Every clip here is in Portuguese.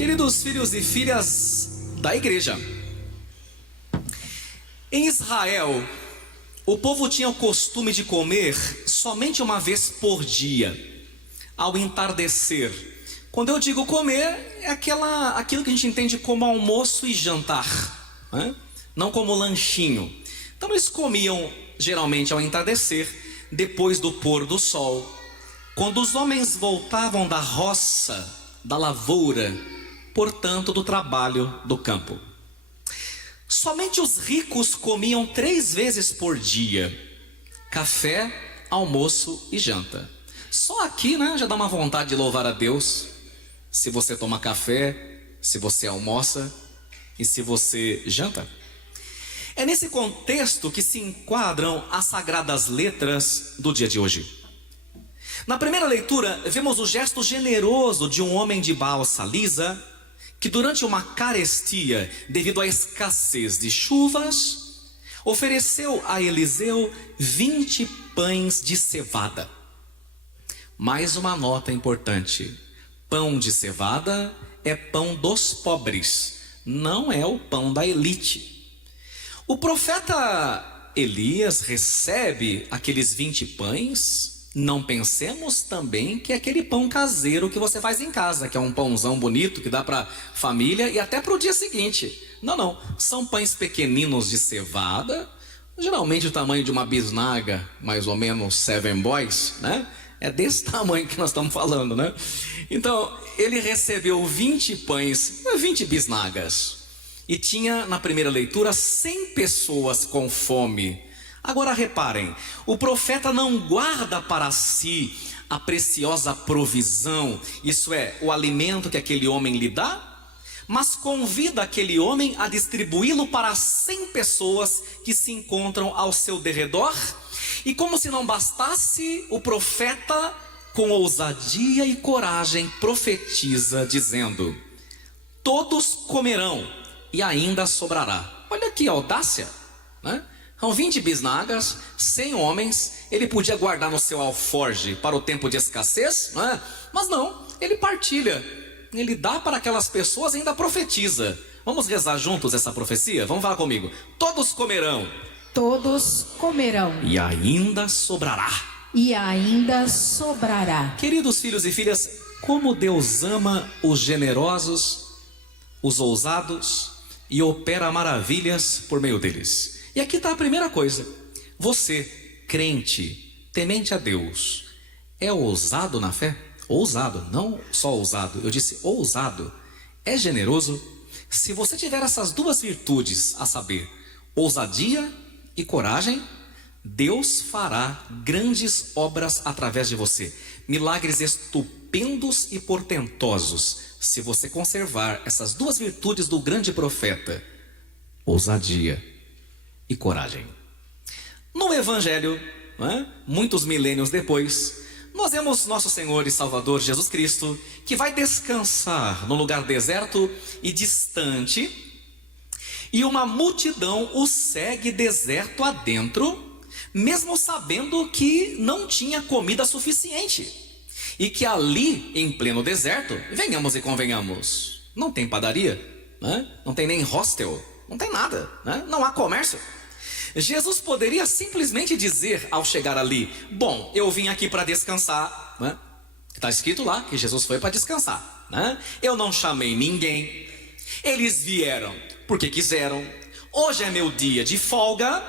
Queridos filhos e filhas da igreja, em Israel, o povo tinha o costume de comer somente uma vez por dia, ao entardecer. Quando eu digo comer, é aquilo que a gente entende como almoço e jantar, né? Não como lanchinho. Então eles comiam geralmente ao entardecer, depois do pôr do sol. Quando os homens voltavam da roça, da lavoura, portanto do trabalho do campo. Somente os ricos comiam 3 vezes por dia: café, almoço e janta. Só aqui, né, já dá uma vontade de louvar a Deus. Se você toma café, se você almoça e se você janta. É nesse contexto que se enquadram as sagradas letras do dia de hoje. Na primeira leitura, vemos o gesto generoso de um homem de Baal-Salisa, que durante uma carestia, devido à escassez de chuvas, ofereceu a Eliseu 20 pães de cevada. Mais uma nota importante: pão de cevada é pão dos pobres, não é o pão da elite. O profeta Elias recebe aqueles 20 pães. Não pensemos também que é aquele pão caseiro que você faz em casa, que é um pãozão bonito que dá para família e até para o dia seguinte. Não, são pães pequeninos de cevada, geralmente o tamanho de uma bisnaga, mais ou menos 7 boys, né? É desse tamanho que nós estamos falando, né? Então, ele recebeu 20 pães, 20 bisnagas, e tinha na primeira leitura 100 pessoas com fome. Agora reparem, o profeta não guarda para si a preciosa provisão, isso é, o alimento que aquele homem lhe dá, mas convida aquele homem a distribuí-lo para 100 pessoas que se encontram ao seu derredor. E como se não bastasse, o profeta, com ousadia e coragem, profetiza dizendo: todos comerão e ainda sobrará. Olha que audácia, né? São 20 bisnagas, 100 homens, ele podia guardar no seu alforje para o tempo de escassez, não é? Mas não, ele partilha, ele dá para aquelas pessoas e ainda profetiza. Vamos rezar juntos essa profecia? Vamos falar comigo. Todos comerão. Todos comerão. E ainda sobrará. E ainda sobrará. Queridos filhos e filhas, como Deus ama os generosos, os ousados, e opera maravilhas por meio deles. E aqui está a primeira coisa: você, crente, temente a Deus, é ousado na fé? Ousado, não só ousado, eu disse ousado. É generoso? Se você tiver essas duas virtudes, a saber, ousadia e coragem, Deus fará grandes obras através de você, milagres estupendos e portentosos, se você conservar essas duas virtudes do grande profeta: ousadia e coragem. No Evangelho, muitos milênios depois, nós vemos nosso Senhor e Salvador Jesus Cristo, que vai descansar num lugar deserto e distante, e uma multidão o segue deserto adentro, mesmo sabendo que não tinha comida suficiente, e que ali, em pleno deserto, venhamos e convenhamos, não tem padaria, não tem nem hostel, não tem nada, não há comércio. Jesus poderia simplesmente dizer ao chegar ali: bom, eu vim aqui para descansar, está escrito lá que Jesus foi para descansar, eu não chamei ninguém, eles vieram porque quiseram, hoje é meu dia de folga,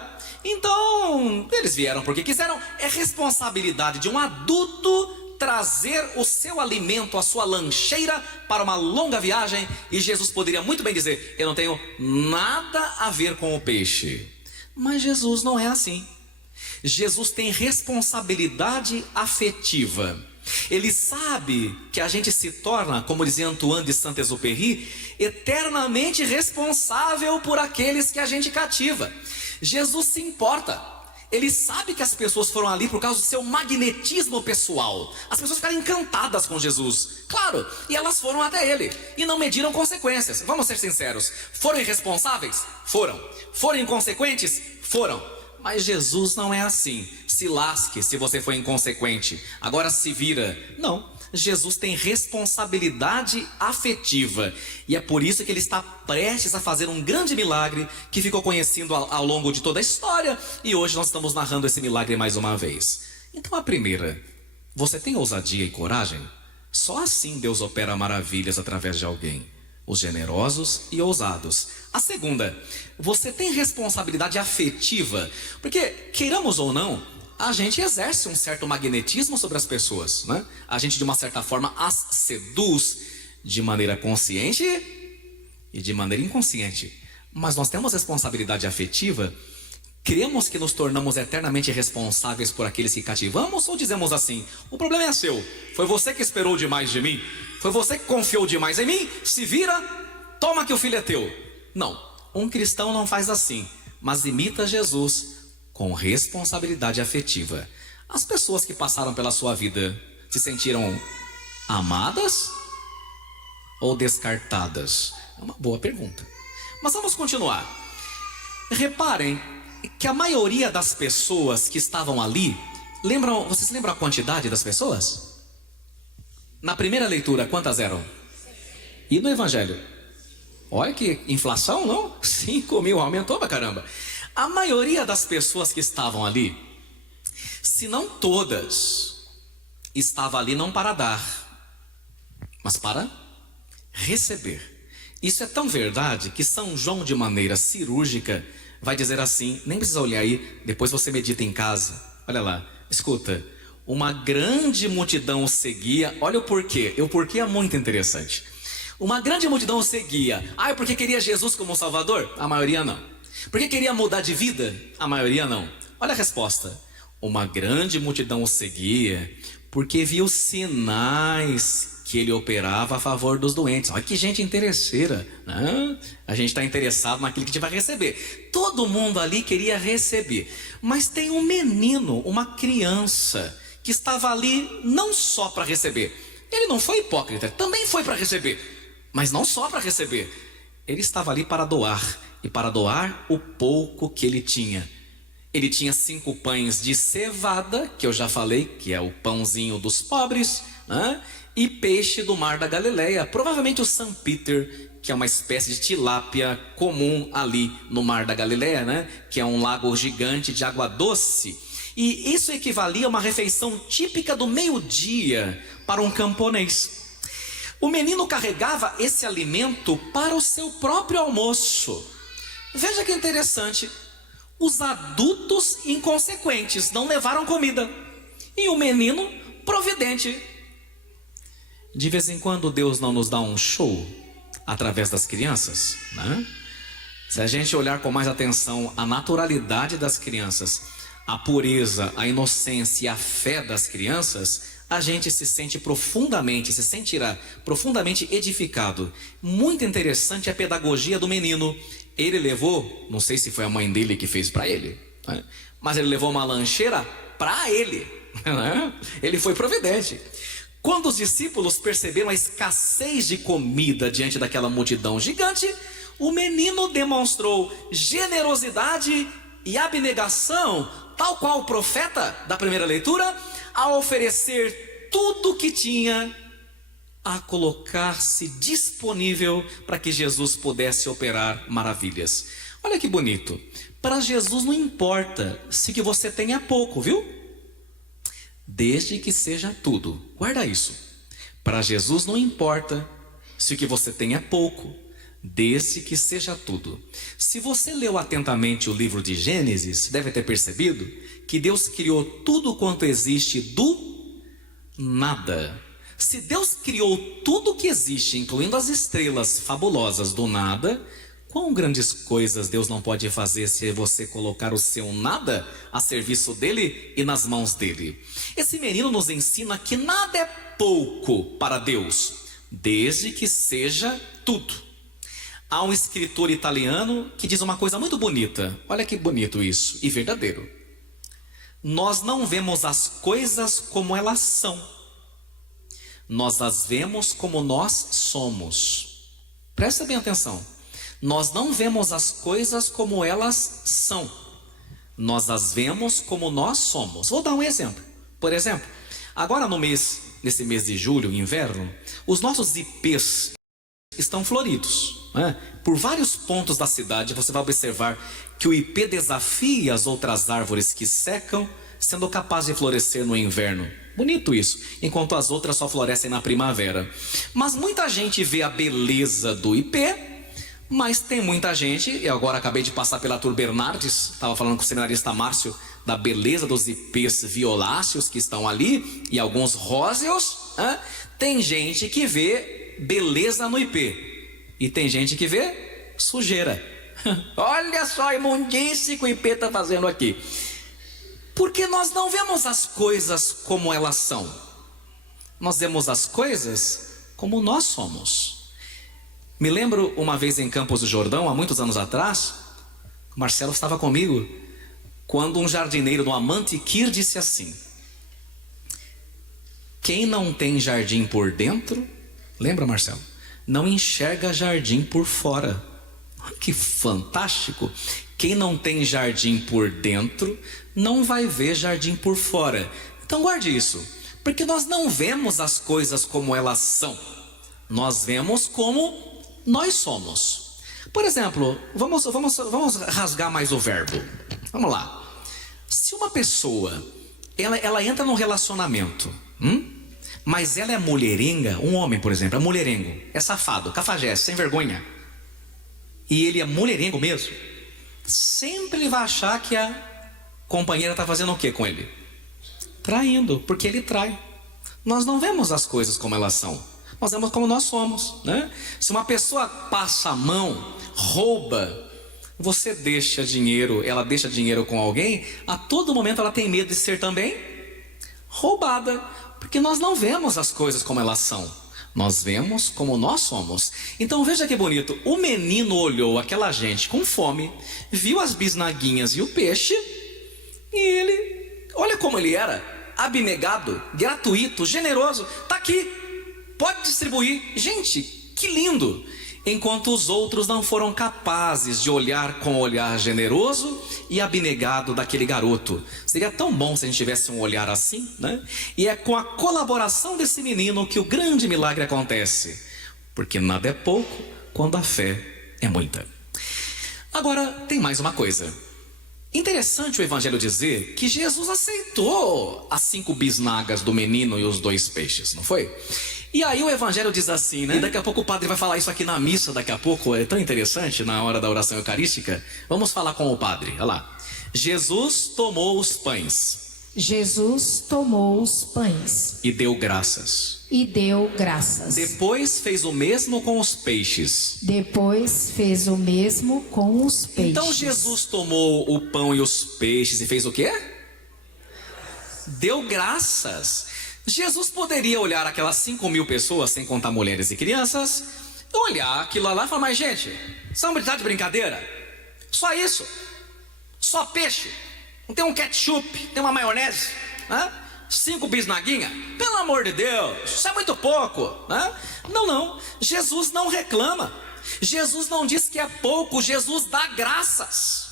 então eles vieram porque quiseram. É responsabilidade de um adulto trazer o seu alimento, a sua lancheira para uma longa viagem, e Jesus poderia muito bem dizer: eu não tenho nada a ver com o peixe. Mas Jesus não é assim. Jesus tem responsabilidade afetiva. Ele sabe que a gente se torna, como dizia Antoine de Saint-Exupéry, eternamente responsável por aqueles que a gente cativa. Jesus se importa. Ele sabe que as pessoas foram ali por causa do seu magnetismo pessoal. As pessoas ficaram encantadas com Jesus, claro, e elas foram até ele e não mediram consequências. Vamos ser sinceros: foram irresponsáveis? Foram. Foram inconsequentes? Foram. Mas Jesus não é assim. Se lasque se você foi inconsequente, agora se vira. Não, Jesus tem responsabilidade afetiva. E é por isso que ele está prestes a fazer um grande milagre que ficou conhecido ao longo de toda a história. E hoje nós estamos narrando esse milagre mais uma vez. Então a primeira, você tem ousadia e coragem? Só assim Deus opera maravilhas através de alguém. Os generosos e ousados. A segunda, você tem responsabilidade afetiva? Porque, queiramos ou não, a gente exerce um certo magnetismo sobre as pessoas, né? A gente de uma certa forma as seduz de maneira consciente e de maneira inconsciente. Mas nós temos responsabilidade afetiva? Cremos que nos tornamos eternamente responsáveis por aqueles que cativamos? Ou dizemos assim, o problema é seu, foi você que esperou demais de mim, foi você que confiou demais em mim, se vira, toma que o filho é teu. Não, um cristão não faz assim, mas imita Jesus com responsabilidade afetiva. As pessoas que passaram pela sua vida se sentiram amadas ou descartadas? É uma boa pergunta. Mas vamos continuar. Reparem que a maioria das pessoas que estavam ali, vocês lembram a quantidade das pessoas? Na primeira leitura, quantas eram? E no Evangelho? Olha que inflação, não? 5.000, aumentou pra caramba. A maioria das pessoas que estavam ali, se não todas, estava ali não para dar, mas para receber. Isso é tão verdade que São João, de maneira cirúrgica, vai dizer assim, nem precisa olhar aí, depois você medita em casa. Olha lá, escuta, uma grande multidão o seguia. Olha o porquê, o porquê é muito interessante. Uma grande multidão o seguia. Ah, porque queria Jesus como Salvador? A maioria não. Porque queria mudar de vida? A maioria não. Olha a resposta. Uma grande multidão o seguia porque viu sinais que ele operava a favor dos doentes. Olha que gente interesseira, né? A gente está interessado naquilo que a gente vai receber. Todo mundo ali queria receber. Mas tem um menino, uma criança, que estava ali não só para receber. Ele não foi hipócrita, também foi para receber. Mas não só para receber. Ele estava ali para doar. E para doar o pouco que ele tinha. Ele tinha 5 pães de cevada, que eu já falei, que é o pãozinho dos pobres, né? E peixe do mar da Galileia, provavelmente o St. Peter, que é uma espécie de tilápia comum ali no mar da Galileia, né? Que é um lago gigante de água doce. E isso equivalia a uma refeição típica do meio-dia para um camponês. O menino carregava esse alimento para o seu próprio almoço. Veja que interessante, os adultos inconsequentes não levaram comida, e o menino providente. De vez em quando Deus não nos dá um show através das crianças, né? Se a gente olhar com mais atenção a naturalidade das crianças, a pureza, a inocência e a fé das crianças, a gente se sentirá profundamente edificado. Muito interessante a pedagogia do menino. Ele levou, não sei se foi a mãe dele que fez para ele, né? Mas ele levou uma lancheira para ele, né? Ele foi providente. Quando os discípulos perceberam a escassez de comida diante daquela multidão gigante, o menino demonstrou generosidade e abnegação, tal qual o profeta da primeira leitura, a oferecer tudo o que tinha, a colocar-se disponível para que Jesus pudesse operar maravilhas. Olha que bonito. Para Jesus não importa se que você tenha pouco, viu? Desde que seja tudo. Guarda isso. Para Jesus não importa se o que você tenha pouco, desde que seja tudo. Se você leu atentamente o livro de Gênesis, deve ter percebido que Deus criou tudo quanto existe do nada. Se Deus criou tudo que existe, incluindo as estrelas fabulosas do nada, quão grandes coisas Deus não pode fazer se você colocar o seu nada a serviço dele e nas mãos dele. Esse menino nos ensina que nada é pouco para Deus, desde que seja tudo. Há um escritor italiano que diz uma coisa muito bonita. Olha que bonito isso, e verdadeiro. Nós não vemos as coisas como elas são. Nós as vemos como nós somos. Presta bem atenção. Nós não vemos as coisas como elas são. Nós as vemos como nós somos. Vou dar um exemplo. Por exemplo, agora no mês nesse mês de julho, inverno, os nossos ipês estão floridos, né? Por vários pontos da cidade você vai observar que o ipê desafia as outras árvores que secam, sendo capaz de florescer no inverno. Bonito isso, enquanto as outras só florescem na primavera. Mas muita gente vê a beleza do ipê, mas tem muita gente, eu agora acabei de passar pela Tour Bernardes, estava falando com o seminarista Márcio da beleza dos ipês violáceos que estão ali, e alguns róseos, né? Tem gente que vê beleza no ipê, e tem gente que vê sujeira. Olha só a imundície que o ipê está fazendo aqui. Porque nós não vemos as coisas como elas são, nós vemos as coisas como nós somos. Me lembro uma vez em Campos do Jordão, há muitos anos atrás, o Marcelo estava comigo, quando um jardineiro no Amantiquir disse assim: quem não tem jardim por dentro, lembra, Marcelo? Não enxerga jardim por fora. Que fantástico! Quem não tem jardim por dentro, não vai ver jardim por fora. Então guarde isso, porque nós não vemos as coisas como elas são, nós vemos como nós somos. Por exemplo, vamos rasgar mais o verbo. Vamos lá. Se uma pessoa, ela entra num relacionamento, mas ela é mulherenga, um homem, por exemplo, é mulherengo, é safado, cafajeste, sem vergonha, e ele é mulherengo mesmo, sempre ele vai achar que a companheira está fazendo o que com ele? Traindo, porque ele trai. Nós não vemos as coisas como elas são, nós vemos como nós somos, né? Se uma pessoa passa a mão, rouba, você deixa dinheiro, ela deixa dinheiro com alguém, a todo momento ela tem medo de ser também roubada, porque nós não vemos as coisas como elas são, nós vemos como nós somos. Então veja que bonito, o menino olhou aquela gente com fome, viu as bisnaguinhas e o peixe, e ele, olha como ele era, abnegado, gratuito, generoso, tá aqui, pode distribuir. Gente, que lindo! Enquanto os outros não foram capazes de olhar com o olhar generoso e abnegado daquele garoto. Seria tão bom se a gente tivesse um olhar assim, né? E é com a colaboração desse menino que o grande milagre acontece, porque nada é pouco quando a fé é muita. Agora, tem mais uma coisa. Interessante o evangelho dizer que Jesus aceitou as 5 bisnagas do menino e os 2 peixes, não foi? E aí o evangelho diz assim, né? E daqui a pouco o padre vai falar isso aqui na missa, daqui a pouco, é tão interessante, na hora da oração eucarística. Vamos falar com o padre, olha lá. Jesus tomou os pães. Jesus tomou os pães. E deu graças. E deu graças. Depois fez o mesmo com os peixes. Depois fez o mesmo com os peixes. Então Jesus tomou o pão e os peixes e fez o quê? Deu graças. Jesus poderia olhar aquelas 5.000 pessoas, sem contar mulheres e crianças, olhar aquilo lá e falar: mas gente, são de brincadeira? Só isso? Só peixe? Não tem um ketchup, tem uma maionese? 5 bisnaguinhas? Pelo amor de Deus, isso é muito pouco, né? Não, Jesus não reclama, Jesus não diz que é pouco, Jesus dá graças.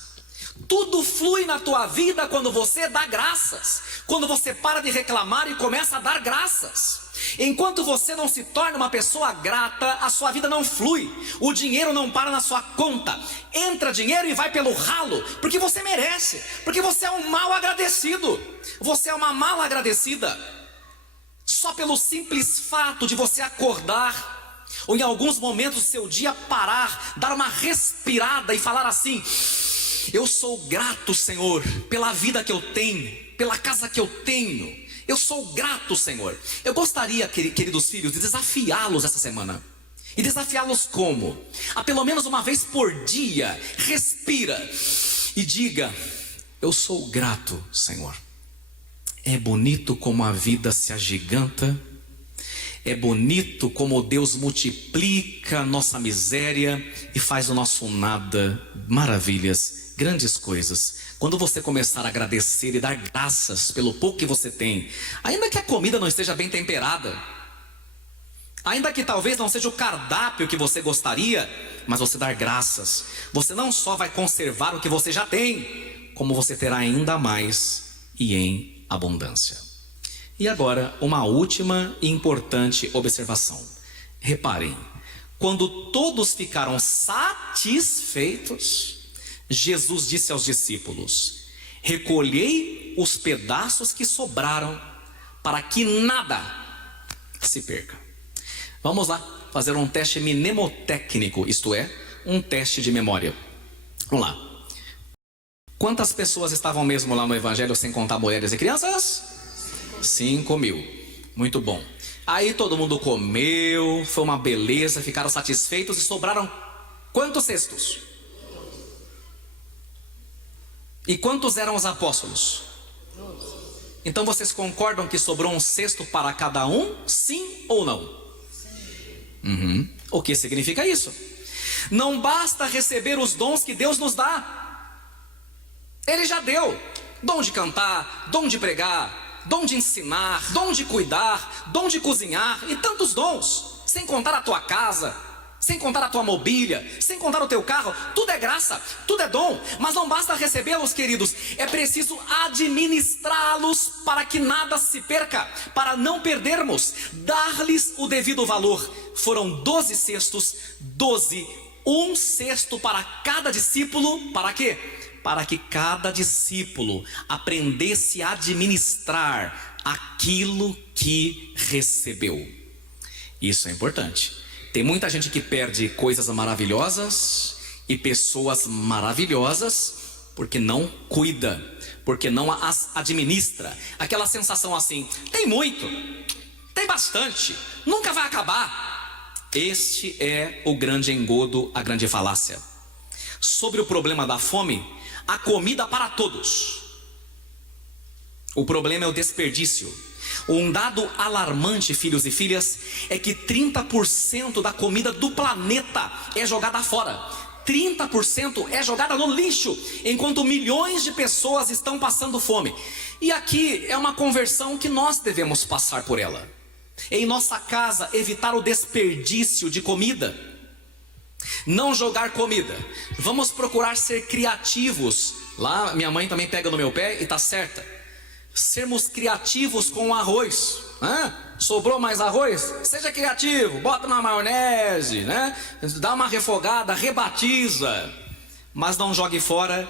Tudo flui na tua vida quando você dá graças, quando você para de reclamar e começa a dar graças. Enquanto você não se torna uma pessoa grata, a sua vida não flui, o dinheiro não para na sua conta, entra dinheiro e vai pelo ralo, porque você merece, porque você é um mal agradecido, você é uma mal agradecida. Só pelo simples fato de você acordar, ou em alguns momentos do seu dia parar, dar uma respirada e falar assim: eu sou grato, Senhor, pela vida que eu tenho, pela casa que eu tenho. Eu sou grato, Senhor. Eu gostaria, queridos filhos, de desafiá-los essa semana. E desafiá-los como? A pelo menos uma vez por dia, respira e diga: eu sou grato, Senhor. É bonito como a vida se agiganta. É bonito como Deus multiplica a nossa miséria e faz o nosso nada maravilhas, grandes coisas. Quando você começar a agradecer e dar graças pelo pouco que você tem, ainda que a comida não esteja bem temperada, ainda que talvez não seja o cardápio que você gostaria, mas você dar graças, você não só vai conservar o que você já tem, como você terá ainda mais e em abundância. E agora, uma última e importante observação. Reparem, quando todos ficaram satisfeitos, Jesus disse aos discípulos: recolhei os pedaços que sobraram, para que nada se perca. Vamos lá fazer um teste mnemotécnico, isto é, um teste de memória. Vamos lá. Quantas pessoas estavam mesmo lá no Evangelho, sem contar mulheres e crianças? 5.000. Muito bom. Aí todo mundo comeu, foi uma beleza, ficaram satisfeitos e sobraram quantos cestos? E quantos eram os apóstolos? Então vocês concordam que sobrou um cesto para cada um? Sim ou não? O que significa isso? Não basta receber os dons que Deus nos dá. Ele já deu dom de cantar, dom de pregar, dom de ensinar, dom de cuidar, dom de cozinhar e tantos dons, sem contar a tua casa, sem contar a tua mobília, sem contar o teu carro. Tudo é graça, tudo é dom, mas não basta recebê-los, queridos, é preciso administrá-los para que nada se perca, para não perdermos, dar-lhes o devido valor. Foram 12 cestos, 12, um cesto para cada discípulo. Para quê? Para que cada discípulo aprendesse a administrar aquilo que recebeu. Isso é importante. Tem muita gente que perde coisas maravilhosas e pessoas maravilhosas porque não cuida, porque não as administra. Aquela sensação assim: tem muito, tem bastante, nunca vai acabar. Este é o grande engodo, a grande falácia. Sobre o problema da fome, há comida para todos. O problema é o desperdício. Um dado alarmante, filhos e filhas, é que 30% da comida do planeta é jogada fora. 30% é jogada no lixo, enquanto milhões de pessoas estão passando fome. E aqui é uma conversão que nós devemos passar por ela. Em nossa casa, evitar o desperdício de comida. Não jogar comida. Vamos procurar ser criativos. Lá minha mãe também pega no meu pé e tá certa. Sermos criativos com o arroz. Sobrou mais arroz? Seja criativo, bota uma maionese, né? Dá uma refogada, rebatiza. Mas não jogue fora,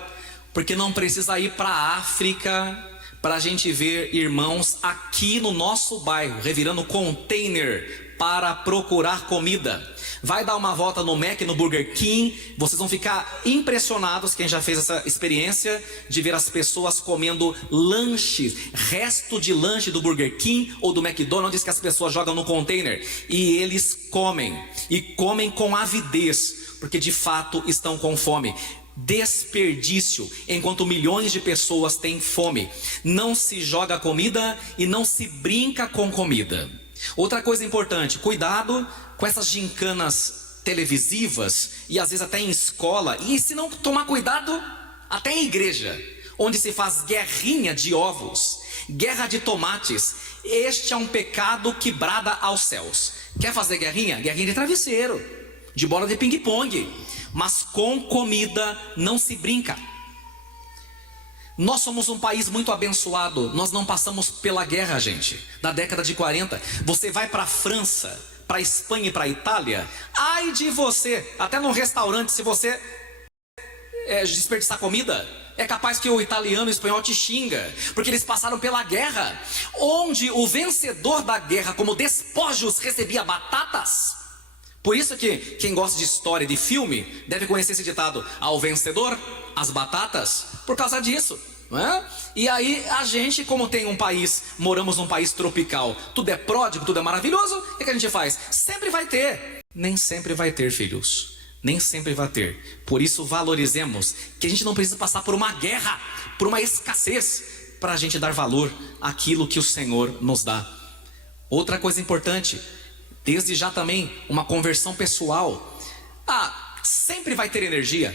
porque não precisa ir para a África para a gente ver irmãos aqui no nosso bairro revirando container para procurar comida. Vai dar uma volta no Mac, no Burger King, vocês vão ficar impressionados, quem já fez essa experiência, de ver as pessoas comendo lanches, resto de lanche do Burger King ou do McDonald's que as pessoas jogam no container. E eles comem, e comem com avidez, porque de fato estão com fome. Desperdício, enquanto milhões de pessoas têm fome. Não se joga comida e não se brinca com comida. Outra coisa importante, cuidado com essas gincanas televisivas e às vezes até em escola, e se não tomar cuidado, até em igreja, onde se faz guerrinha de ovos, guerra de tomates. Este é um pecado que brada aos céus. Quer fazer guerrinha? Guerrinha de travesseiro, de bola de ping-pong, mas com comida não se brinca. Nós somos um país muito abençoado. Nós não passamos pela guerra, gente. Na década de 40, você vai para a França, para a Espanha e para a Itália, ai de você, até no restaurante, se você desperdiçar comida, é capaz que o italiano e o espanhol te xinga, porque eles passaram pela guerra, onde o vencedor da guerra, como despojos, recebia batatas. Por isso que quem gosta de história, de filme, deve conhecer esse ditado: ao vencedor, as batatas. Por causa disso, não é? E aí a gente, como tem um país, moramos num país tropical, tudo é pródigo, tudo é maravilhoso, o que a gente faz? Sempre vai ter. Nem sempre vai ter, filhos. Nem sempre vai ter. Por isso valorizemos que a gente não precisa passar por uma guerra, por uma escassez, para a gente dar valor àquilo que o Senhor nos dá. Outra coisa importante, desde já também uma conversão pessoal. Sempre vai ter energia,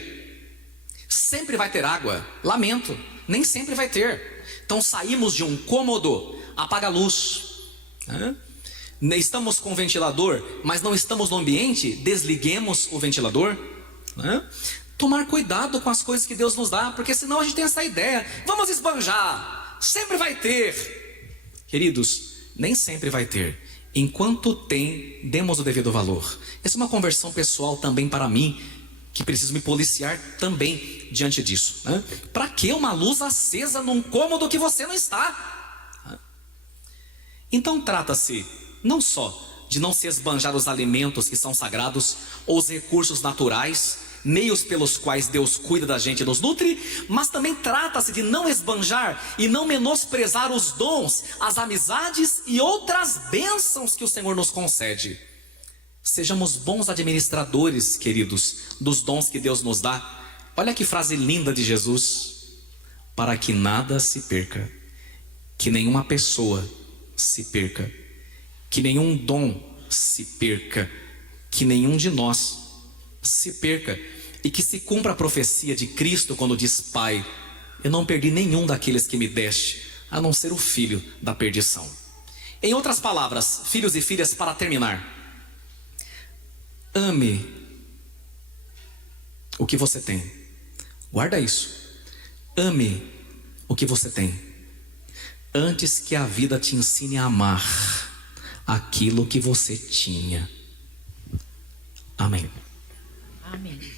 sempre vai ter água. Lamento, nem sempre vai ter. Então saímos de um cômodo, apaga a luz, estamos com ventilador, mas não estamos no ambiente, desliguemos o ventilador, Tomar cuidado com as coisas que Deus nos dá, porque senão a gente tem essa ideia: vamos esbanjar, sempre vai ter. Queridos, nem sempre vai ter. Enquanto tem, demos o devido valor. Essa é uma conversão pessoal também para mim, que preciso me policiar também diante disso, né? Para que uma luz acesa num cômodo que você não está? Então trata-se não só de não se esbanjar os alimentos que são sagrados, ou os recursos naturais, meios pelos quais Deus cuida da gente e nos nutre, mas também trata-se de não esbanjar e não menosprezar os dons, as amizades e outras bênçãos que o Senhor nos concede. Sejamos bons administradores, queridos, dos dons que Deus nos dá. Olha que frase linda de Jesus: para que nada se perca, que nenhuma pessoa se perca, que nenhum dom se perca, que nenhum de nós se perca, e que se cumpra a profecia de Cristo quando diz: Pai, eu não perdi nenhum daqueles que me deste, a não ser o filho da perdição. Em outras palavras, filhos e filhas, para terminar, ame o que você tem. Guarda isso. Ame o que você tem, antes que a vida te ensine a amar aquilo que você tinha. Amém. Amém.